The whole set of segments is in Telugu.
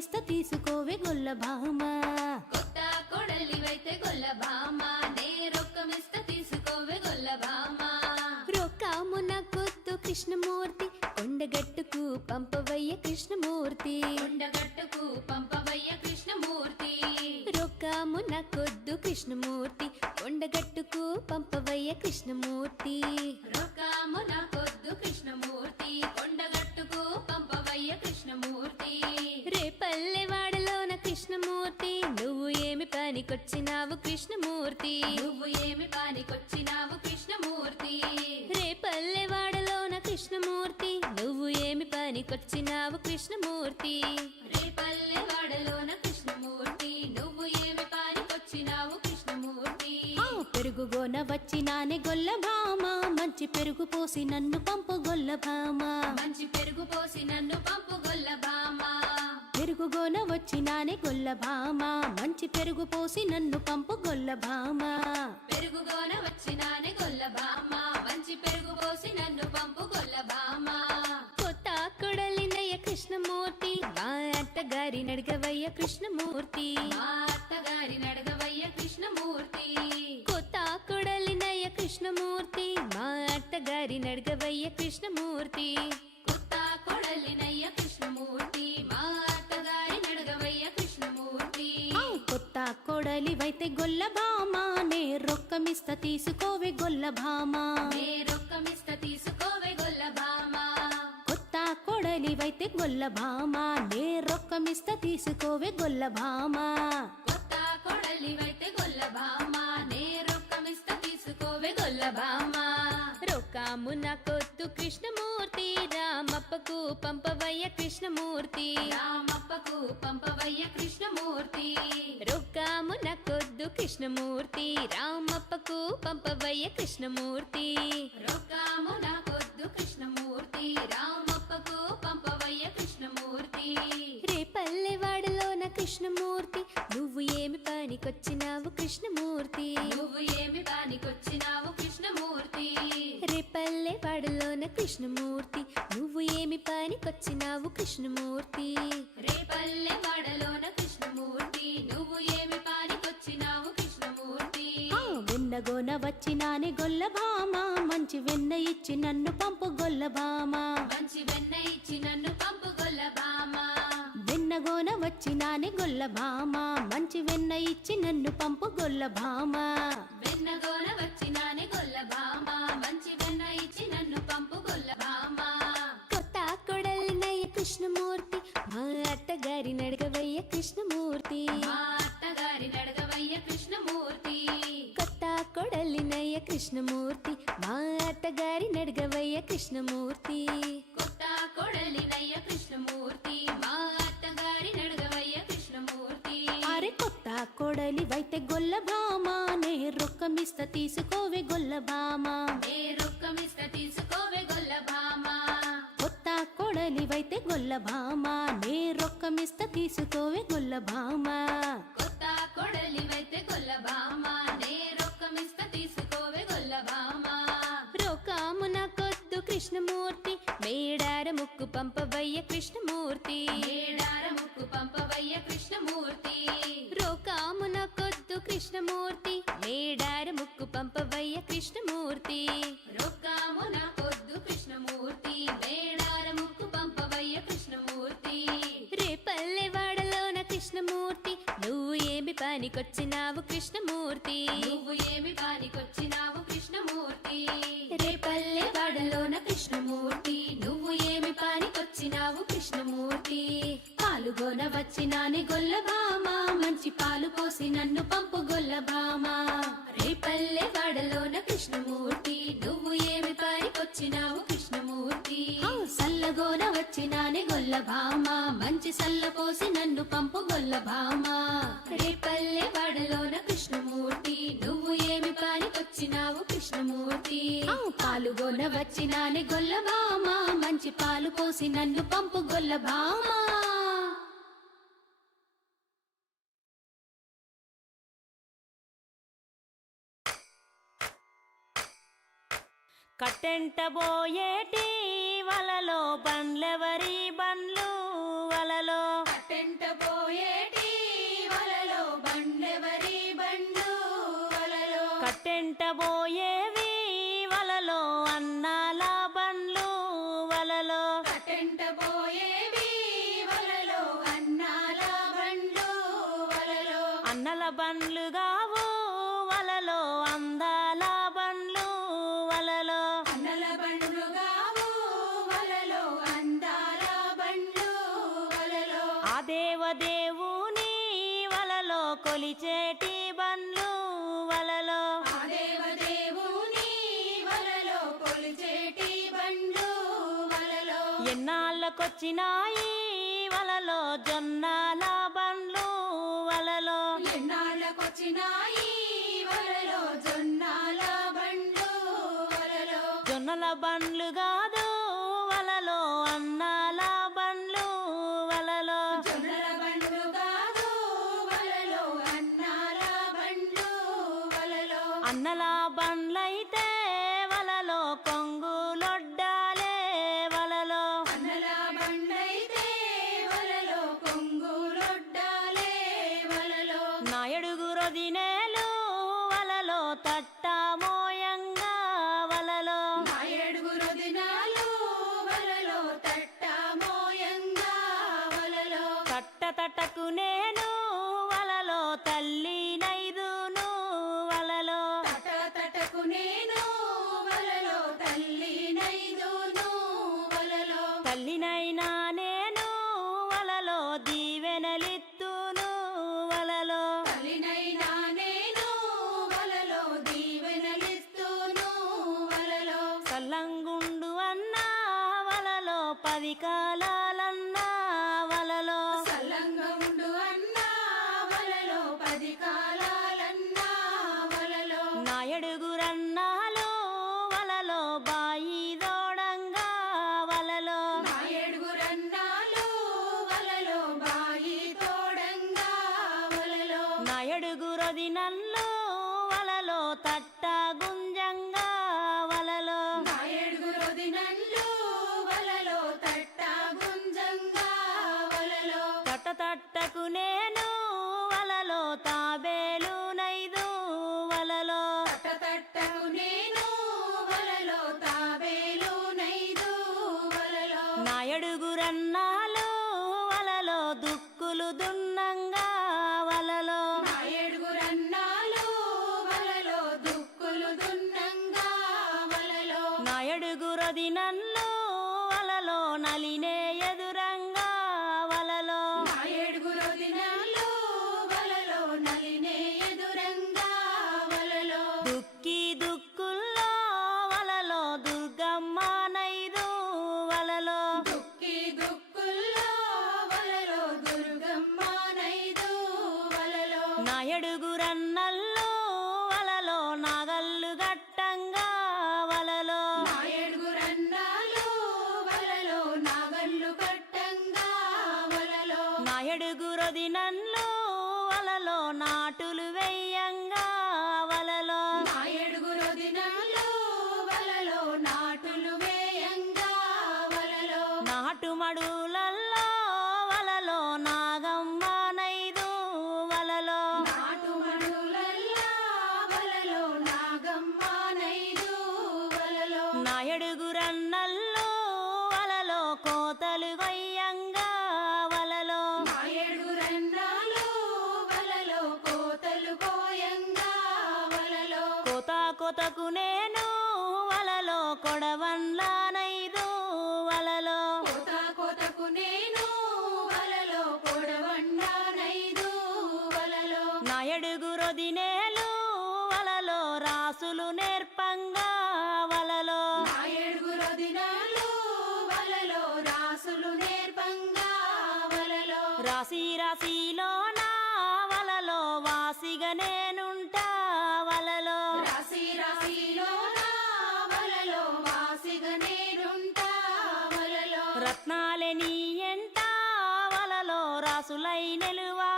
రొక్కమిస్త తీసుకోవే గొల్ల భామ. కొత్త కొడలివైతే గొల్ల బామ నే రొక్కమిస్త తీసుకోవే గొల్ల బామ రొక్కమున కొద్దు కృష్ణమూర్తి కొండగట్టుకు పంపవయ్య కృష్ణమూర్తి. కొండగట్టుకు పంపవయ్య కృష్ణమూర్తి. రొక్కమున కొద్దు కృష్ణమూర్తి కొండగట్టుకు పంపవయ్య కృష్ణమూర్తి. రొక్కమున కొద్దు పనికొచ్చినావు కృష్ణమూర్తి. నువ్వు ఏమి పానికొచ్చినావు కృష్ణమూర్తి. రేపల్లెవాడలోన కృష్ణమూర్తి నువ్వు ఏమి పనికొచ్చినావు కృష్ణమూర్తి. రేపల్లె వాడలోన కృష్ణమూర్తి నువ్వు ఏమి పానికొచ్చినావు కృష్ణమూర్తి. పెరుగుగోన వచ్చినానే గొల్ల భామ మంచి పెరుగు పోసి నన్ను పంపు గొల్ల భామ మంచి పెరుగు పోసి నన్ను పంపు గొల్ల బామ పెరుగుగోన వచ్చినానే గొల్ల భామ. మంచి పెరుగు పోసి నన్ను పంపు గొల్ల భామ. పెరుగుగోన వచ్చినానే గొల్ల బామ మంచి పెరుగు పోసి నన్ను పంపు గొల్ల బామ కొత్త కొడలినయ్య కృష్ణమూర్తి మా అత్తగారి నడగవయ్య కృష్ణమూర్తి. మా అత్తగారి నడగవయ్య కృష్ణమూర్తి. కొత్త కొడలినయ్య కృష్ణమూర్తి మా అత్తగారి నడగవయ్య కృష్ణమూర్తి. కొత్త కొడలినయ్య కృష్ణమూర్తి. కొడలివైతే గొల్ల భామ నే రొక్కమిస్త తీసుకోవే గొల్ల భామ. నే రొక్కమిస్త తీసుకోవే గొల్ల బామ కొత్త కొడలివైతే గొల్ల భామ నే రొక్కమిస్త తీసుకోవే గొల్ల భామ. కొత్త కొడలివైతే గొల్ల బామ నే రొక్కమిస్త తీసుకోవే గొల్ల బామ రొక్కమున కొత్తు కృష్ణమూర్తి రామప్పకు పంపవయ్య కృష్ణమూర్తి. రామప్పకు పంపవయ్య కృష్ణమూర్తి. రొక్కమున కొద్దు కృష్ణమూర్తి రామప్పకు పంపవయ్య కృష్ణమూర్తి. రొక్కము నా కొద్దు కృష్ణమూర్తి రామప్పకు పంపవయ్య కృష్ణమూర్తి. రేపల్లెవాడలోన కృష్ణమూర్తి నువ్వు ఏమి పనికొచ్చినావు కృష్ణమూర్తి. నువ్వు ఏమి పానికొచ్చినావు కృష్ణమూర్తి నువ్వు ఏమి పనికొచ్చినావు కృష్ణమూర్తి? రేపల్లె వాడలోన కృష్ణమూర్తి నువ్వు ఏమి పానికొచ్చినావు కృష్ణమూర్తి? వెన్నగోన వచ్చినానే గొల్ల భామ మంచి వెన్న ఇచ్చి నన్ను పంపు గొల్ల భామ మంచి వెన్న ఇచ్చి నన్ను పంపు గొల్ల బామ వెన్నగోన వచ్చినానే గొల్ల భామ మంచి వెన్న ఇచ్చి నన్ను పంపు గొల్ల భామ వెన్నగోన వచ్చినానే గొల్ల బామ మంచి వెన్న ఇచ్చి నన్ను పంపు కృష్ణమూర్తి. మా అత్తగారి నడగవయ్య కృష్ణమూర్తి. మా అత్తగారి నడగవయ్య కృష్ణమూర్తి. కొత్త కొడలినయ్య కృష్ణమూర్తి. మా అత్తగారి నడగవయ్య కృష్ణమూర్తి. కొత్త కొడలినయ్య కృష్ణమూర్తి. మా అత్తగారి నడగవయ్య కృష్ణమూర్తి. అరే కొత్త కొడలి వైతే గొల్ల భామ నే రొక్కమిస్త తీసుకోవే గొల్ల కొడలి వైతే గొల్ల భామ నే రొక్కమిస్త తీసుకోవే గొల్ల భామ కొత్త కొడలివైతే గొల్ల బామ నే రొక్కమిస్త తీసుకోవే గొల్ల బామ రోకామున కొద్దు కృష్ణమూర్తి మేడార ముక్కు పంపవయ్య కృష్ణమూర్తి. ఏడార ముక్కు పంపవయ్య కృష్ణమూర్తి. రోకామున కొద్దు కృష్ణమూర్తి మేడార ముక్కు పంపవయ్య కృష్ణమూర్తి. రొక్కాము పనికొచ్చినావు కృష్ణమూర్తి. నువ్వు ఏమి పానికొచ్చినావు కృష్ణమూర్తి? రేపల్లె వాడలోన కృష్ణమూర్తి. నువ్వు ఏమి పానికొచ్చినావు కృష్ణమూర్తి? పాలుగొన వచ్చినాని గొల్ల భామ మంచి పాలు పోసి నన్ను పంపు గొల్ల భామ రేపల్లె వాడలోన కృష్ణమూర్తి. నువ్వు ఏమి పానికొచ్చినావు వచ్చినాని గొల్ల భామ. మంచి సల్ల పోసి నన్ను పంపు గొల్ల భామ. రేపల్లె వాడలోన కృష్ణమూర్తి నువ్వు ఏమి పానికొచ్చినావు కృష్ణమూర్తి? పాలుగొన వచ్చినాని గొల్ల భామ. మంచి పాలు పోసి నన్ను పంపు గొల్ల భామ. కట్టెంటబోయేటి వలలో బండ్లెవరి బండ్లు? వలలో పోయేటి? వలలో బండ్లెవరి బండ్లు? వలలో కట్టెంట పోయేవి? వలలో అన్నాల బండ్లు? వలలో కట్టెంట పోయేవి? వలలో అన్నాల బండ్లు? వలలో అన్నల బండ్లు వలలో అందాల వచ్చినాయి వలలో జొన్న నన్ను అలలో నాటులు నాయడుగురొదినేలు వలలో రాసులు నేర్పంగా వలలో. నాయడుగురొదినేలు వలలో రాసులు నేర్పంగా వలలో. రాసి రాసిలో నా వలలో వాసిగా నేనుంటా వలలో. రాసి రాసిలో నా వలలో వాసిగా నేనుంటా వలలో. రత్నాలే నీ ఎంట వలలో రాసులై నిలువా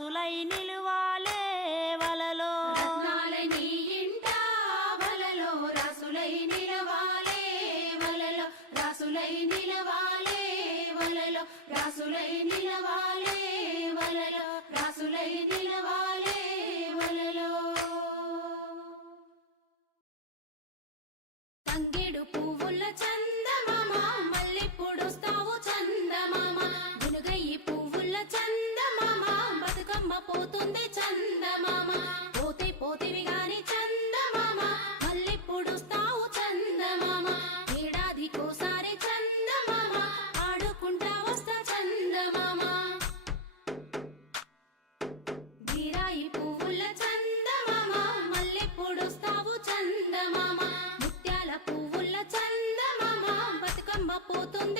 దాసులై నిలువా?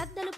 శ్రద్ధలు